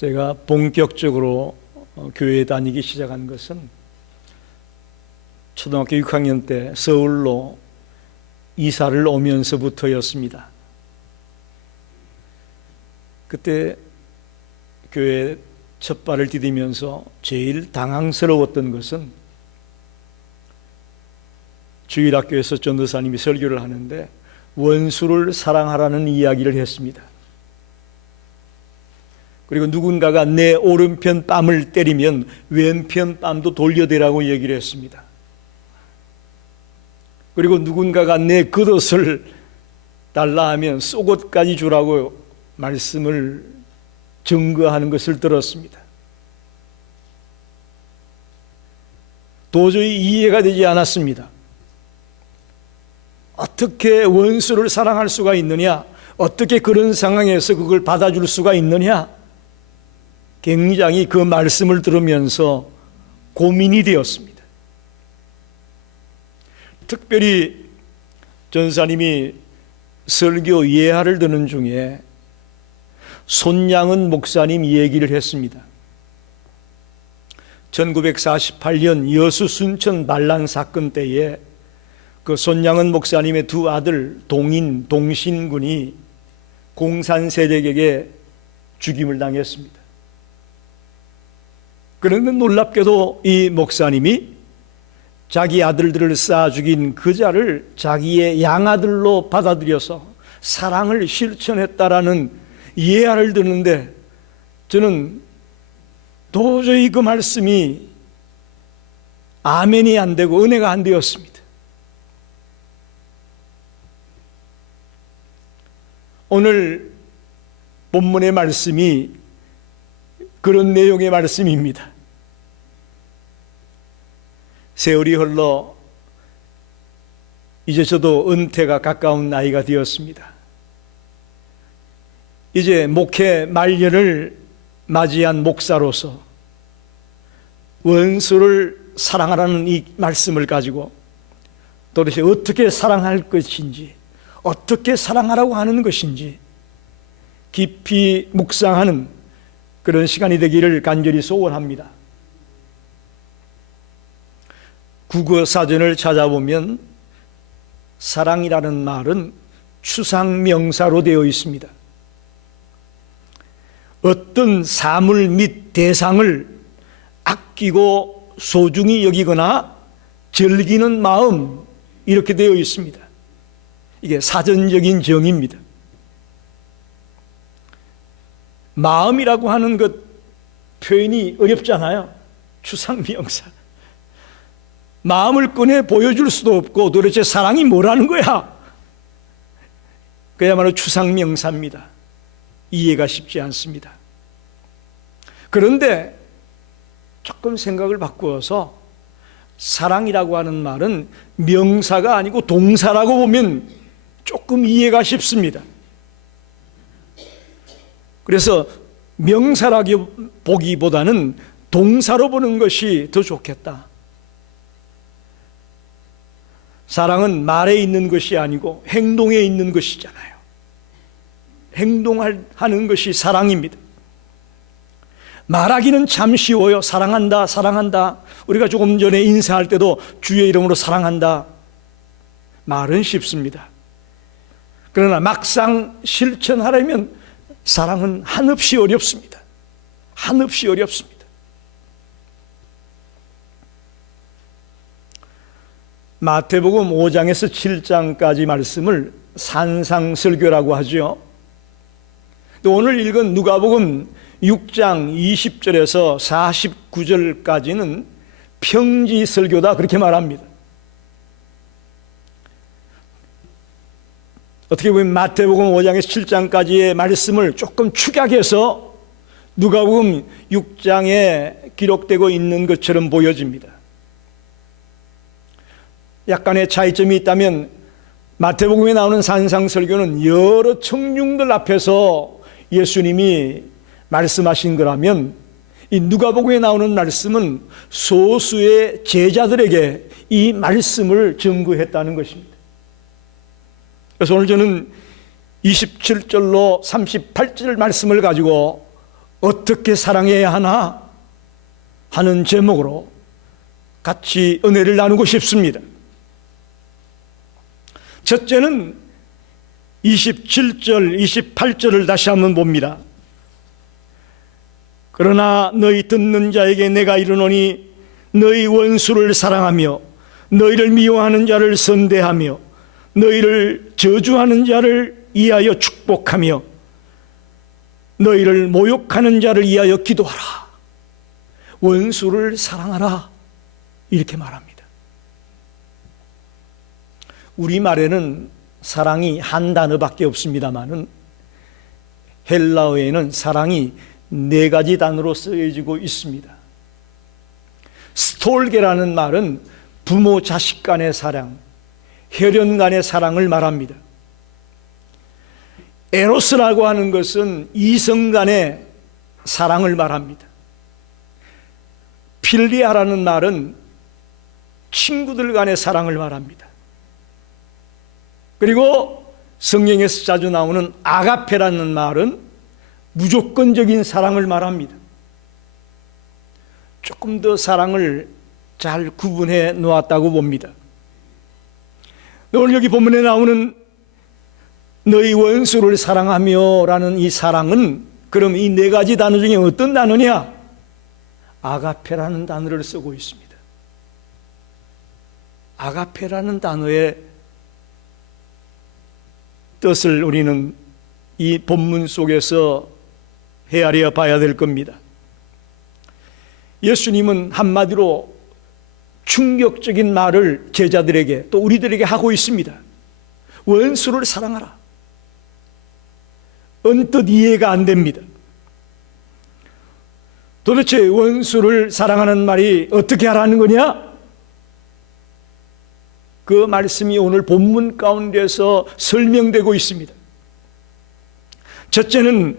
제가 본격적으로 교회에 다니기 시작한 것은 초등학교 6학년 때 서울로 이사를 오면서부터였습니다. 그때 교회에 첫 발을 디디면서 제일 당황스러웠던 것은 주일학교에서 전도사님이 설교를 하는데 원수를 사랑하라는 이야기를 했습니다. 그리고 누군가가 내 오른편 뺨을 때리면 왼편 뺨도 돌려대라고 얘기를 했습니다. 그리고 누군가가 내 겉옷을 달라 하면 속옷까지 주라고 말씀을 증거하는 것을 들었습니다. 도저히 이해가 되지 않았습니다. 어떻게 원수를 사랑할 수가 있느냐? 어떻게 그런 상황에서 그걸 받아줄 수가 있느냐? 굉장히 그 말씀을 들으면서 고민이 되었습니다. 특별히 전사님이 설교 예하를 듣는 중에 손양은 목사님 얘기를 했습니다. 1948년 여수 순천 반란 사건 때에 그 손양은 목사님의 두 아들 동인, 동신군이 공산 세력에게 죽임을 당했습니다. 그런데 놀랍게도 이 목사님이 자기 아들들을 쌓아 죽인 그 자를 자기의 양아들로 받아들여서 사랑을 실천했다라는 예화를 듣는데 저는 도저히 그 말씀이 아멘이 안 되고 은혜가 안 되었습니다. 오늘 본문의 말씀이 그런 내용의 말씀입니다. 세월이 흘러 이제 저도 은퇴가 가까운 나이가 되었습니다. 이제 목회 말년을 맞이한 목사로서 원수를 사랑하라는 이 말씀을 가지고 도대체 어떻게 사랑할 것인지, 어떻게 사랑하라고 하는 것인지 깊이 묵상하는 그런 시간이 되기를 간절히 소원합니다. 국어 사전을 찾아보면 사랑이라는 말은 추상명사로 되어 있습니다. 어떤 사물 및 대상을 아끼고 소중히 여기거나 즐기는 마음, 이렇게 되어 있습니다. 이게 사전적인 정의입니다. 마음이라고 하는 것 표현이 어렵잖아요. 추상명사. 마음을 꺼내 보여줄 수도 없고 도대체 사랑이 뭐라는 거야? 그야말로 추상명사입니다. 이해가 쉽지 않습니다. 그런데 조금 생각을 바꾸어서 사랑이라고 하는 말은 명사가 아니고 동사라고 보면 조금 이해가 쉽습니다. 그래서 명사라고 보기보다는 동사로 보는 것이 더 좋겠다. 사랑은 말에 있는 것이 아니고 행동에 있는 것이잖아요. 행동하는 것이 사랑입니다. 말하기는 참 쉬워요. 사랑한다, 사랑한다. 우리가 조금 전에 인사할 때도 주의 이름으로 사랑한다. 말은 쉽습니다. 그러나 막상 실천하려면 사랑은 한없이 어렵습니다. 한없이 어렵습니다. 마태복음 5장에서 7장까지 말씀을 산상설교라고 하죠. 오늘 읽은 누가복음 6장 20절에서 49절까지는 평지설교다, 그렇게 말합니다. 어떻게 보면 마태복음 5장에서 7장까지의 말씀을 조금 축약해서 누가복음 6장에 기록되고 있는 것처럼 보여집니다. 약간의 차이점이 있다면 마태복음에 나오는 산상설교는 여러 청중들 앞에서 예수님이 말씀하신 거라면 이 누가복음에 나오는 말씀은 소수의 제자들에게 이 말씀을 증거했다는 것입니다. 그래서 오늘 저는 27절로 38절 말씀을 가지고 어떻게 사랑해야 하나 하는 제목으로 같이 은혜를 나누고 싶습니다. 첫째는 27절, 28절을 다시 한번 봅니다. 그러나 너희 듣는 자에게 내가 이르노니 너희 원수를 사랑하며 너희를 미워하는 자를 선대하며 너희를 저주하는 자를 위하여 축복하며 너희를 모욕하는 자를 위하여 기도하라. 원수를 사랑하라. 이렇게 말합니다. 우리말에는 사랑이 한 단어밖에 없습니다마는 헬라어에는 사랑이 4가지 단어로 쓰여지고 있습니다. 스톨게라는 말은 부모 자식 간의 사랑, 혈연 간의 사랑을 말합니다. 에로스라고 하는 것은 이성 간의 사랑을 말합니다. 필리아라는 말은 친구들 간의 사랑을 말합니다. 그리고 성경에서 자주 나오는 아가페라는 말은 무조건적인 사랑을 말합니다. 조금 더 사랑을 잘 구분해 놓았다고 봅니다. 오늘 여기 본문에 나오는 너희 원수를 사랑하며 라는 이 사랑은 그럼 이 4가지 단어 중에 어떤 단어냐? 아가페라는 단어를 쓰고 있습니다. 아가페라는 단어의 뜻을 우리는 이 본문 속에서 헤아려 봐야 될 겁니다. 예수님은 한마디로 충격적인 말을 제자들에게 또 우리들에게 하고 있습니다. 원수를 사랑하라. 언뜻 이해가 안 됩니다. 도대체 원수를 사랑하는 말이 어떻게 하라는 거냐? 그 말씀이 오늘 본문 가운데서 설명되고 있습니다. 첫째는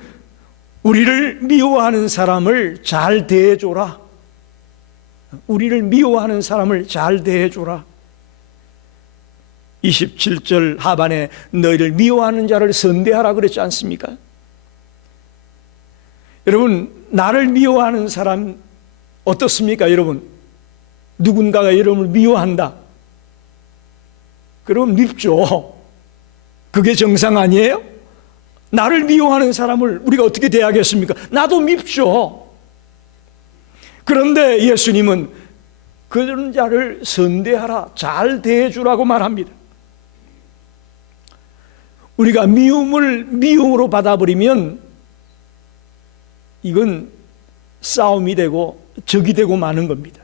우리를 미워하는 사람을 잘 대해줘라. 우리를 미워하는 사람을 잘 대해줘라. 27절 하반에 너희를 미워하는 자를 선대하라 그랬지 않습니까? 여러분, 나를 미워하는 사람 어떻습니까? 여러분, 누군가가 여러분을 미워한다. 그럼 밉죠. 그게 정상 아니에요? 나를 미워하는 사람을 우리가 어떻게 대하겠습니까? 나도 밉죠. 그런데 예수님은 그런 자를 선대하라, 잘 대해주라고 말합니다. 우리가 미움을 미움으로 받아버리면 이건 싸움이 되고 적이 되고 마는 겁니다.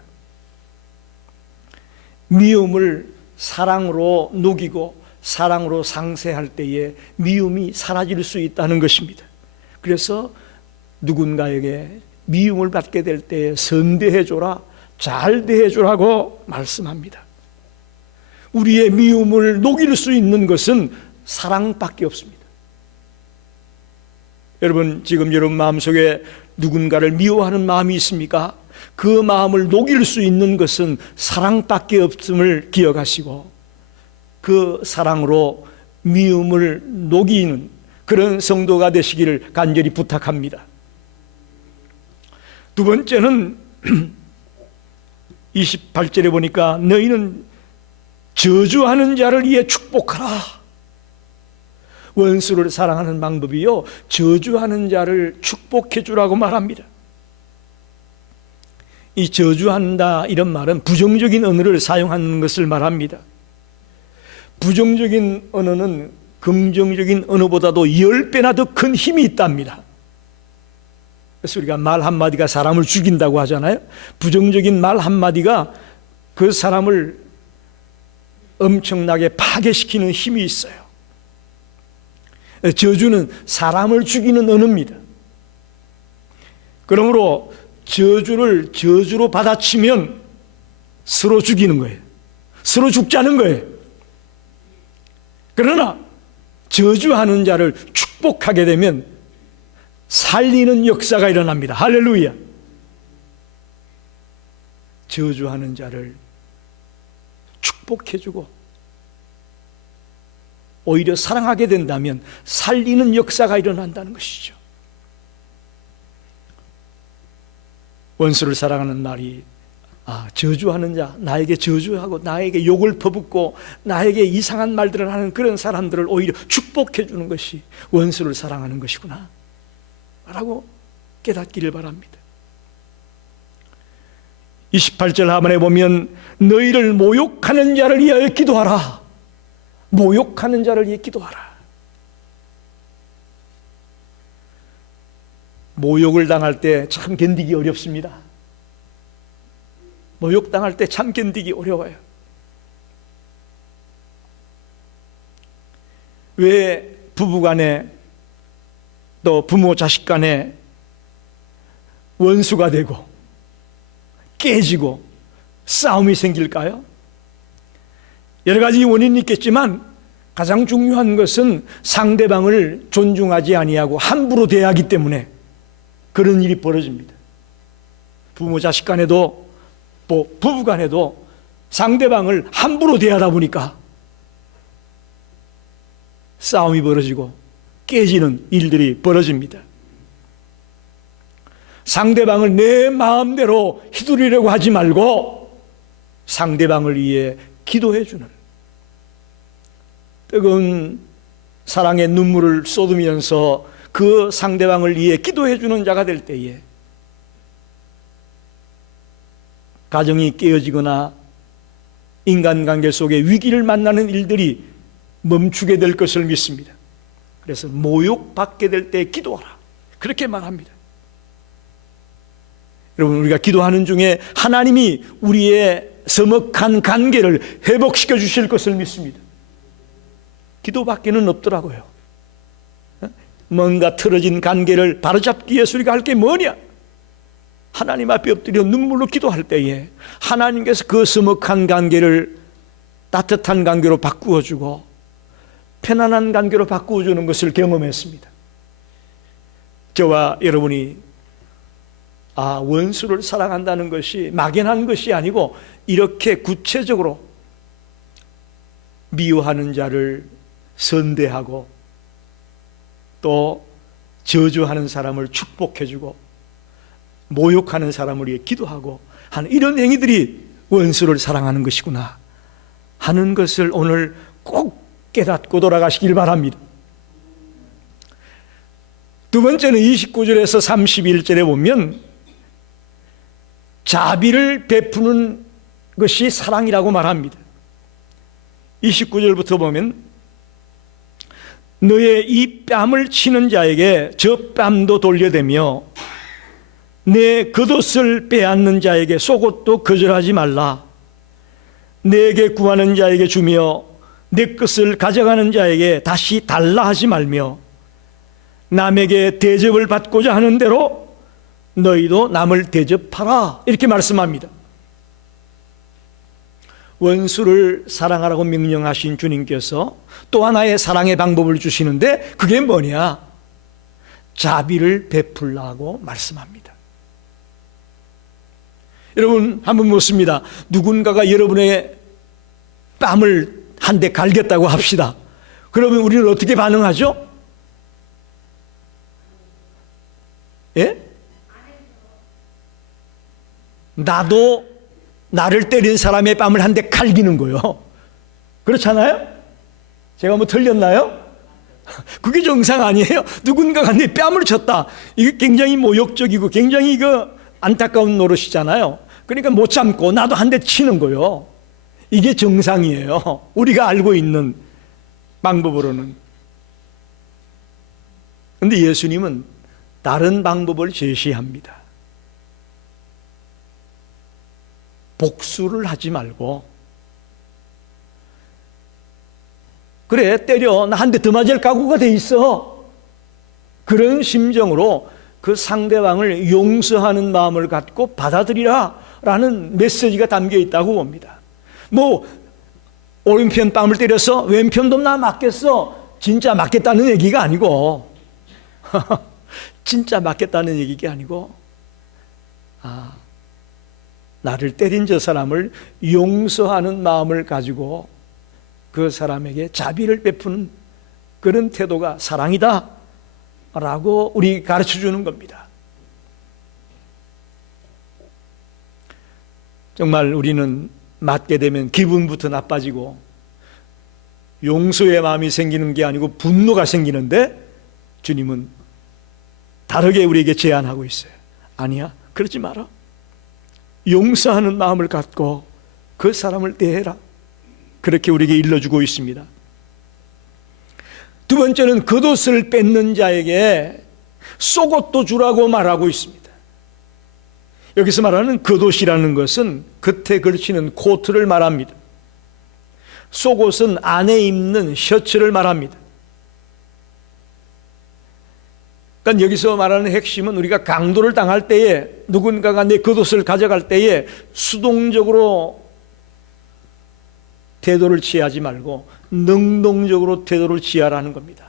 미움을 사랑으로 녹이고 사랑으로 상쇄할 때에 미움이 사라질 수 있다는 것입니다. 그래서 누군가에게 미움을 받게 될 때에 선대해줘라, 잘 대해주라고 말씀합니다. 우리의 미움을 녹일 수 있는 것은 사랑밖에 없습니다. 여러분, 지금 여러분 마음속에 누군가를 미워하는 마음이 있습니까? 그 마음을 녹일 수 있는 것은 사랑밖에 없음을 기억하시고 그 사랑으로 미움을 녹이는 그런 성도가 되시기를 간절히 부탁합니다. 두 번째는 28절에 보니까 너희는 저주하는 자를 위해 축복하라. 원수를 사랑하는 방법이요, 저주하는 자를 축복해 주라고 말합니다. 이 저주한다 이런 말은 부정적인 언어를 사용하는 것을 말합니다. 부정적인 언어는 긍정적인 언어보다도 10배나 더 큰 힘이 있답니다. 그래서 우리가 말 한마디가 사람을 죽인다고 하잖아요. 부정적인 말 한마디가 그 사람을 엄청나게 파괴시키는 힘이 있어요. 저주는 사람을 죽이는 언어입니다. 그러므로 저주를 저주로 받아치면 서로 죽이는 거예요. 서로 죽자는 거예요. 그러나 저주하는 자를 축복하게 되면 살리는 역사가 일어납니다. 할렐루야. 저주하는 자를 축복해주고 오히려 사랑하게 된다면 살리는 역사가 일어난다는 것이죠. 원수를 사랑하는 말이 저주하는 자, 나에게 저주하고 나에게 욕을 퍼붓고 나에게 이상한 말들을 하는 그런 사람들을 오히려 축복해 주는 것이 원수를 사랑하는 것이구나 라고 깨닫기를 바랍니다. 28절 하반에 보면 너희를 모욕하는 자를 위하여 기도하라. 모욕하는 자를 위해 기도하라. 모욕을 당할 때 참 견디기 어렵습니다. 모욕당할 때 참 견디기 어려워요. 왜 부부간에 또 부모 자식 간에 원수가 되고 깨지고 싸움이 생길까요? 여러 가지 원인이 있겠지만 가장 중요한 것은 상대방을 존중하지 아니하고 함부로 대하기 때문에 그런 일이 벌어집니다. 부모 자식 간에도 부부 간에도 상대방을 함부로 대하다 보니까 싸움이 벌어지고 깨지는 일들이 벌어집니다. 상대방을 내 마음대로 휘두르려고 하지 말고 상대방을 위해 기도해 주는, 뜨거운 사랑의 눈물을 쏟으면서 그 상대방을 위해 기도해 주는 자가 될 때에 가정이 깨어지거나 인간관계 속에 위기를 만나는 일들이 멈추게 될 것을 믿습니다. 그래서 모욕받게 될 때 기도하라, 그렇게 말합니다. 여러분, 우리가 기도하는 중에 하나님이 우리의 서먹한 관계를 회복시켜 주실 것을 믿습니다. 기도밖에는 없더라고요. 뭔가 틀어진 관계를 바로잡기 위해서 우리가 할 게 뭐냐? 하나님 앞에 엎드려 눈물로 기도할 때에 하나님께서 그 서먹한 관계를 따뜻한 관계로 바꾸어 주고 편안한 관계로 바꾸어 주는 것을 경험했습니다. 저와 여러분이 원수를 사랑한다는 것이 막연한 것이 아니고 이렇게 구체적으로 미워하는 자를 선대하고 또 저주하는 사람을 축복해주고 모욕하는 사람을 위해 기도하고 하는 이런 행위들이 원수를 사랑하는 것이구나 하는 것을 오늘 꼭 깨닫고 돌아가시길 바랍니다. 두 번째는 29절에서 31절에 보면 자비를 베푸는 것이 사랑이라고 말합니다. 29절부터 보면 너의 이 뺨을 치는 자에게 저 뺨도 돌려대며 내 겉옷을 빼앗는 자에게 속옷도 거절하지 말라. 내게 구하는 자에게 주며 내 것을 가져가는 자에게 다시 달라 하지 말며 남에게 대접을 받고자 하는 대로 너희도 남을 대접하라, 이렇게 말씀합니다. 원수를 사랑하라고 명령하신 주님께서 또 하나의 사랑의 방법을 주시는데 그게 뭐냐? 자비를 베풀라고 말씀합니다. 여러분, 한번 묻습니다. 누군가가 여러분의 뺨을 한 대 갈겼다고 합시다. 그러면 우리는 어떻게 반응하죠? 예? 나도 나를 때린 사람의 뺨을 한 대 갈기는 거예요. 그렇잖아요? 제가 뭐 틀렸나요? 그게 정상 아니에요? 누군가가 내 뺨을 쳤다. 이게 굉장히 모욕적이고 굉장히 안타까운 노릇이잖아요. 그러니까 못 참고 나도 한 대 치는 거예요. 이게 정상이에요. 우리가 알고 있는 방법으로는. 그런데 예수님은 다른 방법을 제시합니다. 복수를 하지 말고, 그래 때려, 나 한 대 더 맞을 각오가 돼 있어, 그런 심정으로 그 상대방을 용서하는 마음을 갖고 받아들이라 라는 메시지가 담겨 있다고 봅니다. 뭐 오른편 뺨을 때려서 왼편도 나 맞겠어, 진짜 맞겠다는 얘기가 아니고 진짜 맞겠다는 얘기가 아니고 나를 때린 저 사람을 용서하는 마음을 가지고 그 사람에게 자비를 베푸는 그런 태도가 사랑이다 라고 우리 가르쳐 주는 겁니다. 정말 우리는 맞게 되면 기분부터 나빠지고 용서의 마음이 생기는 게 아니고 분노가 생기는데, 주님은 다르게 우리에게 제안하고 있어요. 아니야, 그러지 마라. 용서하는 마음을 갖고 그 사람을 대해라. 그렇게 우리에게 일러주고 있습니다. 두 번째는 겉옷을 뺏는 자에게 속옷도 주라고 말하고 있습니다. 여기서 말하는 겉옷이라는 것은 겉에 걸치는 코트를 말합니다. 속옷은 안에 입는 셔츠를 말합니다. 그러니까 여기서 말하는 핵심은 우리가 강도를 당할 때에, 누군가가 내 겉옷을 가져갈 때에 수동적으로 태도를 취하지 말고 능동적으로 태도를 취하라는 겁니다.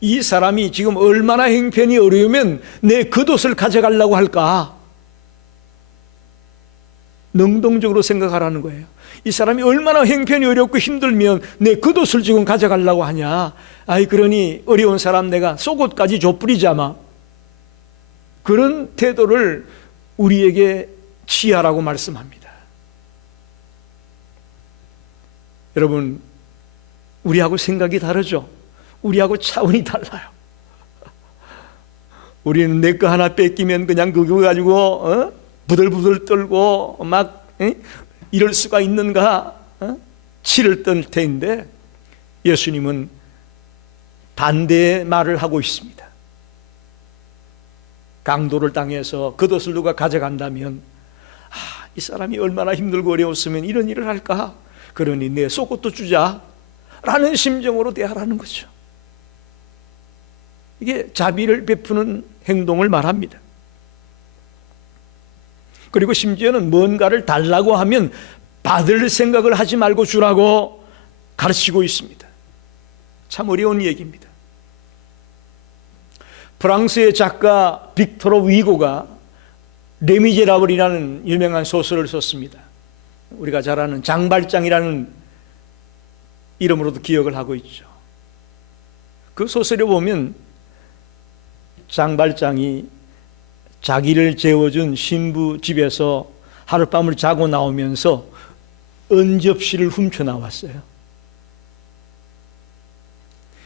이 사람이 지금 얼마나 형편이 어려우면 내 겉옷을 가져가려고 할까? 능동적으로 생각하라는 거예요. 이 사람이 얼마나 형편이 어렵고 힘들면 내 겉옷을 지금 가져가려고 하냐? 아이, 그러니 어려운 사람 내가 속옷까지 줘뿌리자마. 그런 태도를 우리에게 취하라고 말씀합니다. 여러분, 우리하고 생각이 다르죠? 우리하고 차원이 달라요. 우리는 내 거 하나 뺏기면 그냥 그거 가지고 부들부들 떨고 막 이럴 수가 있는가? 치를 떨 텐데, 예수님은 반대의 말을 하고 있습니다. 강도를 당해서 겉옷을 누가 가져간다면, 이 사람이 얼마나 힘들고 어려웠으면 이런 일을 할까? 그러니 내 속옷도 주자 라는 심정으로 대하라는 거죠. 이게 자비를 베푸는 행동을 말합니다. 그리고 심지어는 뭔가를 달라고 하면 받을 생각을 하지 말고 주라고 가르치고 있습니다. 참 어려운 얘기입니다. 프랑스의 작가 빅토르 위고가 레미제라블이라는 유명한 소설을 썼습니다. 우리가 잘 아는 장발장이라는 이름으로도 기억을 하고 있죠. 그 소설에 보면 장발장이 자기를 재워준 신부 집에서 하룻밤을 자고 나오면서 은접시를 훔쳐 나왔어요.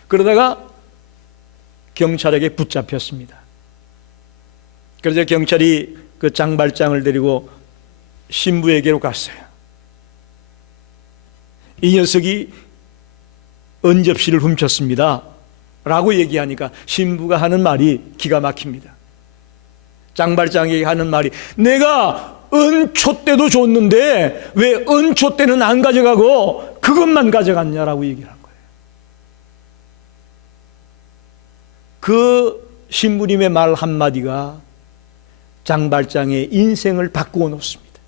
그러다가 경찰에게 붙잡혔습니다. 그래서 경찰이 그 장발장을 데리고 신부에게로 갔어요. 이 녀석이 은접시를 훔쳤습니다 라고 얘기하니까 신부가 하는 말이 기가 막힙니다. 장발장에게 하는 말이, 내가 은초 때도 줬는데 왜 은초 때는 안 가져가고 그것만 가져갔냐라고 얘기를 한 거예요. 그 신부님의 말 한마디가 장발장의 인생을 바꾸어 놓습니다.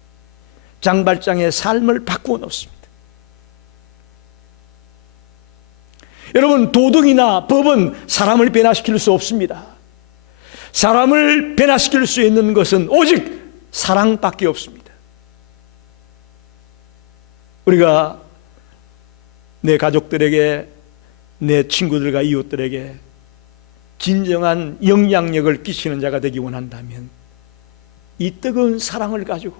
장발장의 삶을 바꾸어 놓습니다. 여러분, 도덕이나 법은 사람을 변화시킬 수 없습니다. 사람을 변화시킬 수 있는 것은 오직 사랑밖에 없습니다. 우리가 내 가족들에게, 내 친구들과 이웃들에게 진정한 영향력을 끼치는 자가 되기 원한다면 이 뜨거운 사랑을 가지고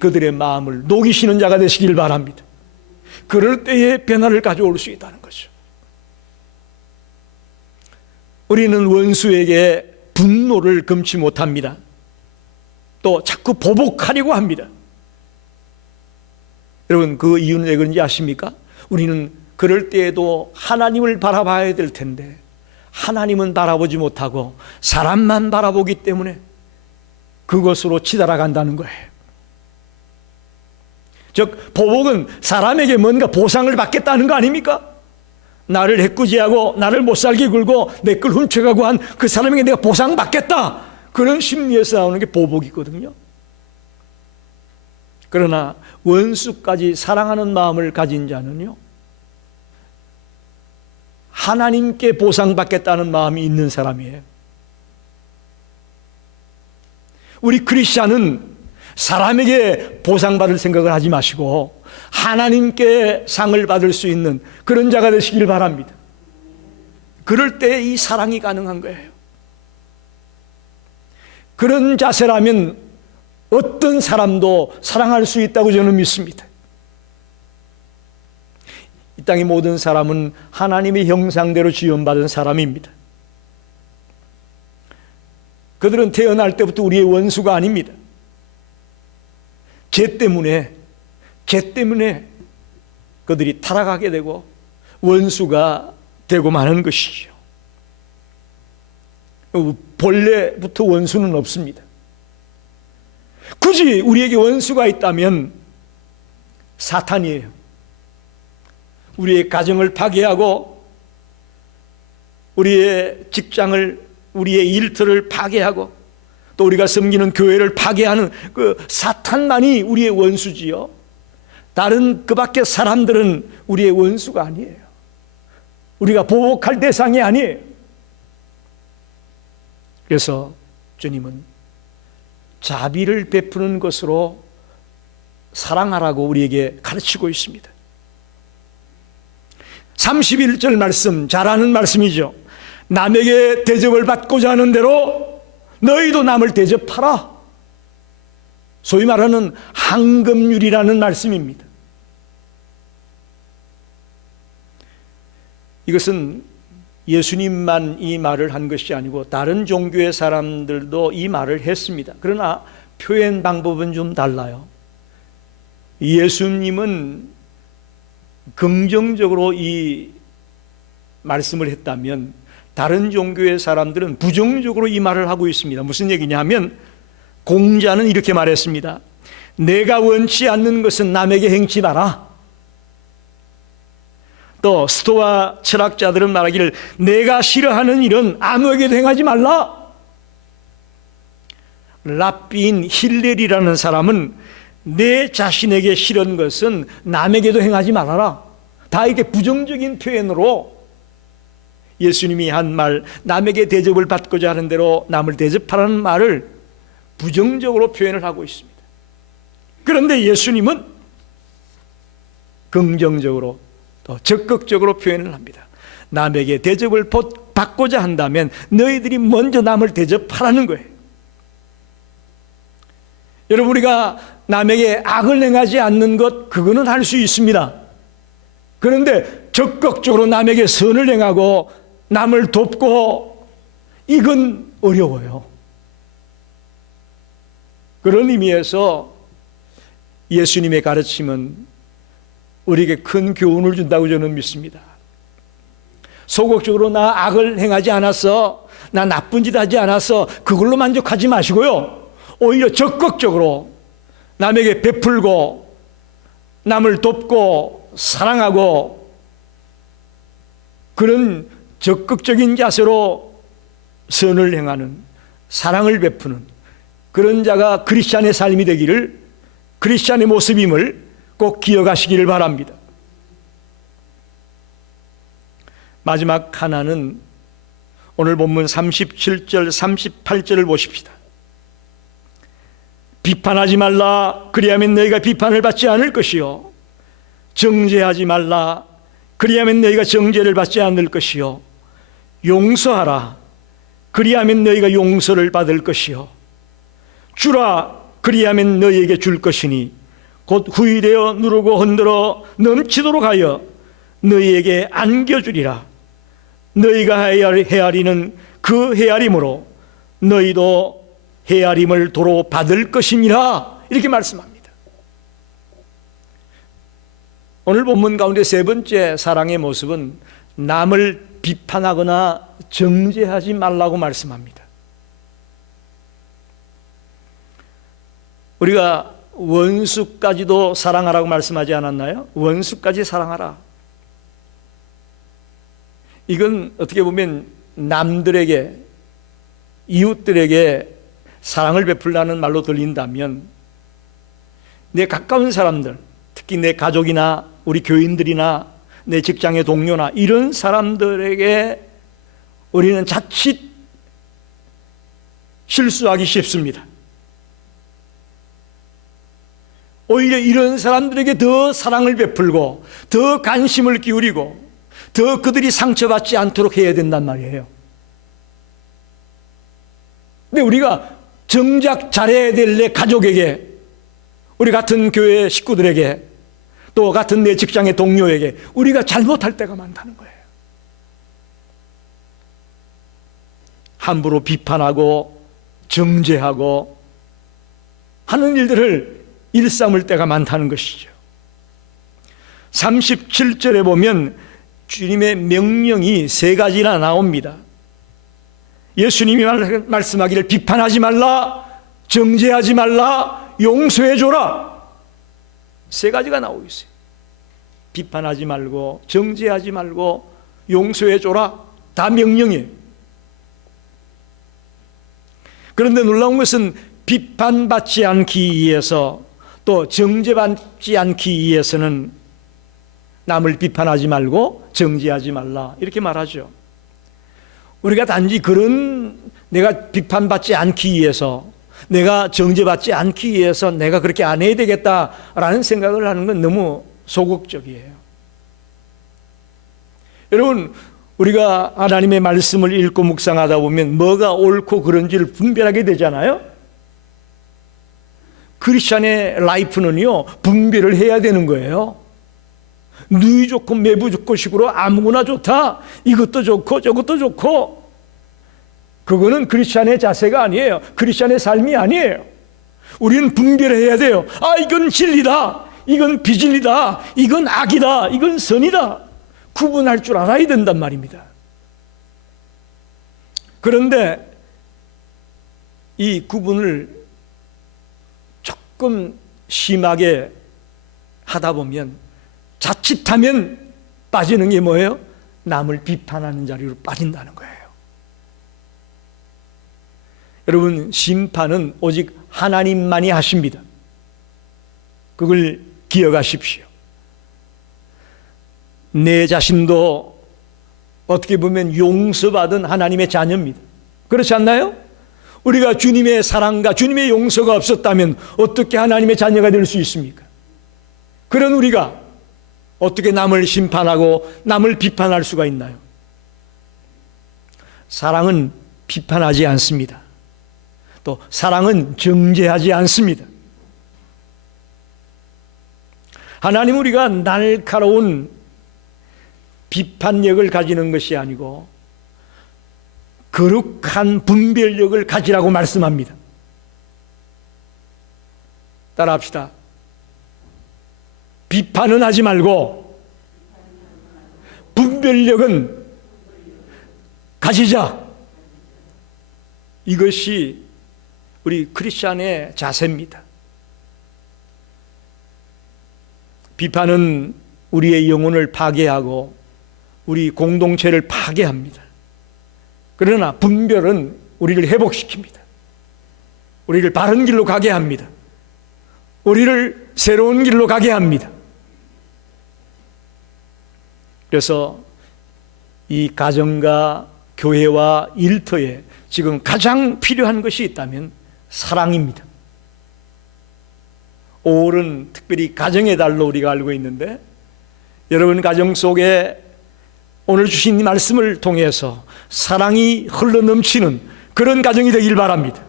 그들의 마음을 녹이시는 자가 되시길 바랍니다. 그럴 때에 변화를 가져올 수 있다는 거죠. 우리는 원수에게 분노를 금치 못합니다. 또 자꾸 보복하려고 합니다. 여러분, 그 이유는 왜 그런지 아십니까? 우리는 그럴 때에도 하나님을 바라봐야 될 텐데 하나님은 바라보지 못하고 사람만 바라보기 때문에 그것으로 치달아간다는 거예요. 즉, 보복은 사람에게 뭔가 보상을 받겠다는 거 아닙니까? 나를 해꾸지하고 나를 못살게 굴고 내 걸 훔쳐가고 한 그 사람에게 내가 보상받겠다, 그런 심리에서 나오는 게 보복이거든요. 그러나 원수까지 사랑하는 마음을 가진 자는요, 하나님께 보상받겠다는 마음이 있는 사람이에요. 우리 크리스찬은 사람에게 보상받을 생각을 하지 마시고 하나님께 상을 받을 수 있는 그런 자가 되시길 바랍니다. 그럴 때 이 사랑이 가능한 거예요. 그런 자세라면 어떤 사람도 사랑할 수 있다고 저는 믿습니다. 이 땅의 모든 사람은 하나님의 형상대로 지음받은 사람입니다. 그들은 태어날 때부터 우리의 원수가 아닙니다. 죄 때문에 그들이 타락하게 되고 원수가 되고 마는 것이죠. 본래부터 원수는 없습니다. 굳이 우리에게 원수가 있다면 사탄이에요. 우리의 가정을 파괴하고 우리의 직장을, 우리의 일터를 파괴하고 또 우리가 섬기는 교회를 파괴하는 그 사탄만이 우리의 원수지요. 다른 그 밖의 사람들은 우리의 원수가 아니에요. 우리가 보복할 대상이 아니에요. 그래서 주님은 자비를 베푸는 것으로 사랑하라고 우리에게 가르치고 있습니다. 31절 말씀, 잘 아는 말씀이죠. 남에게 대접을 받고자 하는 대로 너희도 남을 대접하라. 소위 말하는 황금률이라는 말씀입니다. 이것은 예수님만 이 말을 한 것이 아니고 다른 종교의 사람들도 이 말을 했습니다. 그러나 표현 방법은 좀 달라요. 예수님은 긍정적으로 이 말씀을 했다면 다른 종교의 사람들은 부정적으로 이 말을 하고 있습니다. 무슨 얘기냐 하면 공자는 이렇게 말했습니다. 내가 원치 않는 것은 남에게 행치 마라. 또 스토아 철학자들은 말하기를 내가 싫어하는 일은 아무에게도 행하지 말라. 랍비인 힐렐이라는 사람은 내 자신에게 싫은 것은 남에게도 행하지 말아라. 다 이렇게 부정적인 표현으로 예수님이 한 말, 남에게 대접을 받고자 하는 대로 남을 대접하라는 말을 부정적으로 표현을 하고 있습니다. 그런데 예수님은 긍정적으로 또 적극적으로 표현을 합니다. 남에게 대접을 받고자 한다면 너희들이 먼저 남을 대접하라는 거예요. 여러분, 우리가 남에게 악을 행하지 않는 것, 그거는 할 수 있습니다. 그런데 적극적으로 남에게 선을 행하고 남을 돕고, 이건 어려워요. 그런 의미에서 예수님의 가르침은 우리에게 큰 교훈을 준다고 저는 믿습니다. 소극적으로 나 악을 행하지 않았어, 나 나쁜 짓 하지 않았어, 그걸로 만족하지 마시고요. 오히려 적극적으로 남에게 베풀고 남을 돕고 사랑하고 그런 적극적인 자세로 선을 행하는, 사랑을 베푸는 그런 자가 크리스찬의 삶이 되기를, 크리스찬의 모습임을 꼭 기억하시기를 바랍니다. 마지막 하나는 오늘 본문 37절 38절을 보십시다. 비판하지 말라, 그리하면 너희가 비판을 받지 않을 것이요. 정죄하지 말라, 그리하면 너희가 정죄를 받지 않을 것이요. 용서하라, 그리하면 너희가 용서를 받을 것이요. 주라, 그리하면 너희에게 줄 것이니 곧 후일되어 누르고 흔들어 넘치도록 하여 너희에게 안겨주리라. 너희가 헤아리는 그 헤아림으로 너희도 헤아림을 도로 받을 것이니라. 이렇게 말씀합니다. 오늘 본문 가운데 세 번째 사랑의 모습은 남을 비판하거나 정죄하지 말라고 말씀합니다. 우리가 원수까지도 사랑하라고 말씀하지 않았나요? 원수까지 사랑하라. 이건 어떻게 보면 남들에게, 이웃들에게 사랑을 베풀라는 말로 들린다면 내 가까운 사람들, 특히 내 가족이나 우리 교인들이나 내 직장의 동료나 이런 사람들에게 우리는 자칫 실수하기 쉽습니다. 오히려 이런 사람들에게 더 사랑을 베풀고 더 관심을 기울이고 더 그들이 상처받지 않도록 해야 된단 말이에요. 근데 우리가 정작 잘해야 될 내 가족에게, 우리 같은 교회 식구들에게, 또 같은 내 직장의 동료에게 우리가 잘못할 때가 많다는 거예요. 함부로 비판하고 정죄하고 하는 일들을 일삼을 때가 많다는 것이죠. 37절에 보면 주님의 명령이 세 가지나 나옵니다. 예수님이 말씀하기를 비판하지 말라, 정죄하지 말라, 용서해 줘라. 세 가지가 나오고 있어요. 비판하지 말고, 정죄하지 말고, 용서해 줘라. 다 명령이에요. 그런데 놀라운 것은 비판받지 않기 위해서, 또 정죄받지 않기 위해서는 남을 비판하지 말고 정죄하지 말라, 이렇게 말하죠. 우리가 단지 그런, 내가 비판받지 않기 위해서, 내가 정죄받지 않기 위해서 내가 그렇게 안 해야 되겠다라는 생각을 하는 건 너무 소극적이에요. 여러분, 우리가 하나님의 말씀을 읽고 묵상하다 보면 뭐가 옳고 그른지를 분별하게 되잖아요. 크리스찬의 라이프는요, 분별을 해야 되는 거예요. 누이 좋고 매부 좋고 식으로 아무거나 좋다, 이것도 좋고 저것도 좋고, 그거는 크리스찬의 자세가 아니에요. 크리스찬의 삶이 아니에요. 우리는 분별해야 돼요. 아, 이건 진리다, 이건 비진리다, 이건 악이다, 이건 선이다, 구분할 줄 알아야 된단 말입니다. 그런데 이 구분을 조금 심하게 하다 보면, 자칫하면 빠지는 게 뭐예요? 남을 비판하는 자리로 빠진다는 거예요. 여러분, 심판은 오직 하나님만이 하십니다. 그걸 기억하십시오. 내 자신도 어떻게 보면 용서받은 하나님의 자녀입니다. 그렇지 않나요? 우리가 주님의 사랑과 주님의 용서가 없었다면 어떻게 하나님의 자녀가 될 수 있습니까? 그런 우리가 어떻게 남을 심판하고 남을 비판할 수가 있나요? 사랑은 비판하지 않습니다. 또 사랑은 정죄하지 않습니다. 하나님, 우리가 날카로운 비판력을 가지는 것이 아니고 거룩한 분별력을 가지라고 말씀합니다. 따라합시다. 비판은 하지 말고 분별력은 가지자. 이것이 우리 크리스찬의 자세입니다. 비판은 우리의 영혼을 파괴하고 우리 공동체를 파괴합니다. 그러나 분별은 우리를 회복시킵니다. 우리를 바른 길로 가게 합니다. 우리를 새로운 길로 가게 합니다. 그래서 이 가정과 교회와 일터에 지금 가장 필요한 것이 있다면 사랑입니다. 5월은 특별히 가정의 달로 우리가 알고 있는데, 여러분 가정 속에 오늘 주신 말씀을 통해서 사랑이 흘러넘치는 그런 가정이 되길 바랍니다.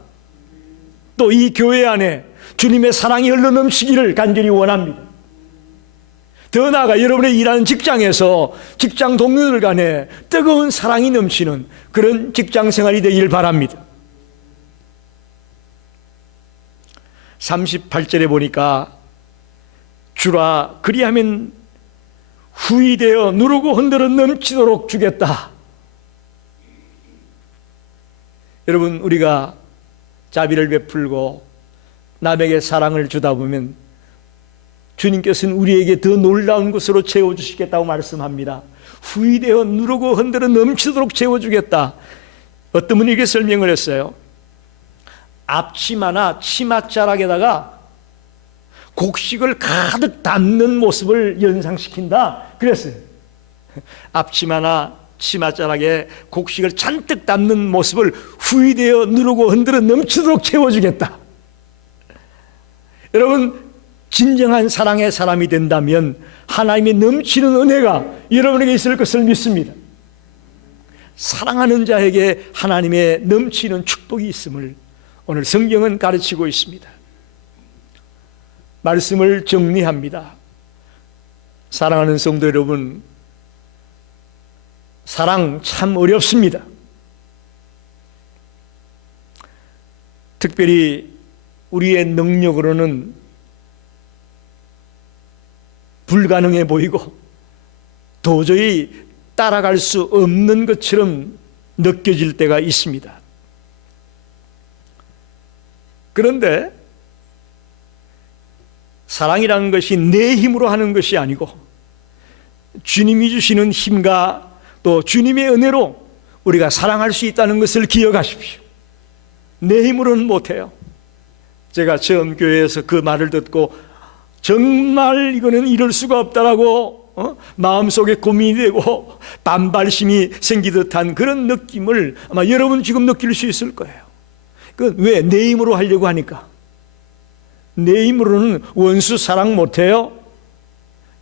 또 이 교회 안에 주님의 사랑이 흘러넘치기를 간절히 원합니다. 더 나아가 여러분의 일하는 직장에서 직장 동료들 간에 뜨거운 사랑이 넘치는 그런 직장 생활이 되길 바랍니다. 38절에 보니까 주라 그리하면 후이되어 누르고 흔들어 넘치도록 주겠다. 여러분, 우리가 자비를 베풀고 남에게 사랑을 주다 보면 주님께서는 우리에게 더 놀라운 것으로 채워주시겠다고 말씀합니다. 후이되어 누르고 흔들어 넘치도록 채워주겠다. 어떤 분이 이렇게 설명을 했어요. 앞치마나 치맛자락에다가 곡식을 가득 담는 모습을 연상시킨다 그랬어요. 앞치마나 치맛자락에 곡식을 잔뜩 담는 모습을 후이되어 누르고 흔들어 넘치도록 채워주겠다. 여러분, 진정한 사랑의 사람이 된다면 하나님의 넘치는 은혜가 여러분에게 있을 것을 믿습니다. 사랑하는 자에게 하나님의 넘치는 축복이 있음을 오늘 성경은 가르치고 있습니다. 말씀을 정리합니다. 사랑하는 성도 여러분, 사랑 참 어렵습니다. 특별히 우리의 능력으로는 불가능해 보이고 도저히 따라갈 수 없는 것처럼 느껴질 때가 있습니다. 그런데 사랑이라는 것이 내 힘으로 하는 것이 아니고 주님이 주시는 힘과 또 주님의 은혜로 우리가 사랑할 수 있다는 것을 기억하십시오. 내 힘으로는 못해요. 제가 처음 교회에서 그 말을 듣고 정말 이거는 이럴 수가 없다라고 마음속에 고민이 되고 반발심이 생기듯한 그런 느낌을 아마 여러분 지금 느낄 수 있을 거예요. 그 왜? 내 힘으로 하려고 하니까. 내 힘으로는 원수 사랑 못해요.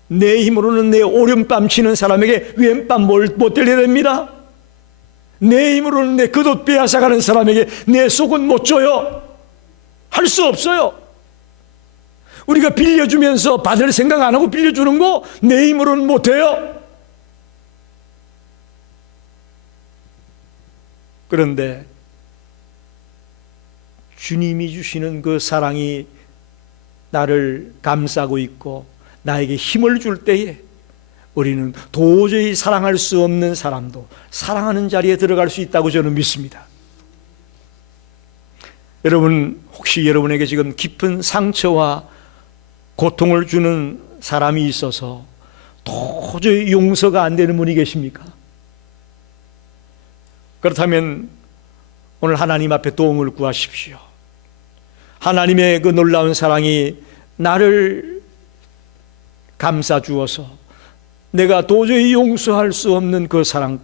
내 힘으로는 내 오른밤 치는 사람에게 왼밤 못 때려야 됩니다. 내 힘으로는 내 겉옷 빼앗아가는 사람에게 내 속은 못 줘요. 할 수 없어요. 우리가 빌려주면서 받을 생각 안 하고 빌려주는 거 내 힘으로는 못해요. 그런데 주님이 주시는 그 사랑이 나를 감싸고 있고 나에게 힘을 줄 때에 우리는 도저히 사랑할 수 없는 사람도 사랑하는 자리에 들어갈 수 있다고 저는 믿습니다. 여러분, 혹시 여러분에게 지금 깊은 상처와 고통을 주는 사람이 있어서 도저히 용서가 안 되는 분이 계십니까? 그렇다면 오늘 하나님 앞에 도움을 구하십시오. 하나님의 그 놀라운 사랑이 나를 감싸 주어서 내가 도저히 용서할 수 없는 그 사랑,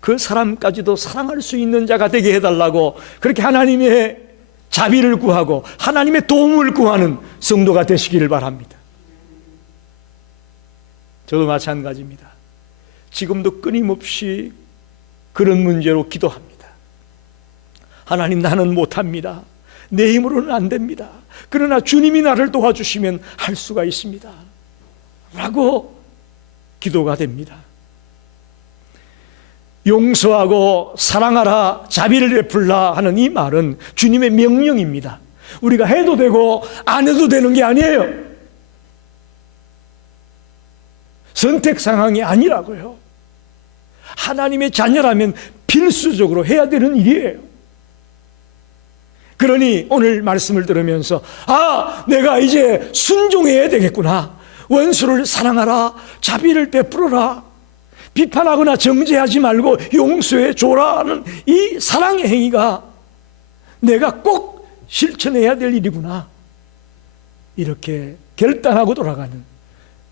그 사람까지도 사랑할 수 있는 자가 되게 해달라고 그렇게 하나님의 자비를 구하고 하나님의 도움을 구하는 성도가 되시기를 바랍니다. 저도 마찬가지입니다. 지금도 끊임없이 그런 문제로 기도합니다. 하나님, 나는 못합니다. 내 힘으로는 안 됩니다. 그러나 주님이 나를 도와주시면 할 수가 있습니다. 라고 기도가 됩니다. 용서하고 사랑하라, 자비를 베풀라 하는 이 말은 주님의 명령입니다. 우리가 해도 되고 안 해도 되는 게 아니에요. 선택 상황이 아니라고요. 하나님의 자녀라면 필수적으로 해야 되는 일이에요. 그러니 오늘 말씀을 들으면서 내가 이제 순종해야 되겠구나. 원수를 사랑하라, 자비를 베풀어라, 비판하거나 정죄하지 말고 용서해 줘라는 이 사랑의 행위가 내가 꼭 실천해야 될 일이구나. 이렇게 결단하고 돌아가는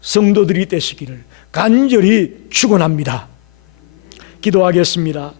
성도들이 되시기를 간절히 축원합니다. 기도하겠습니다.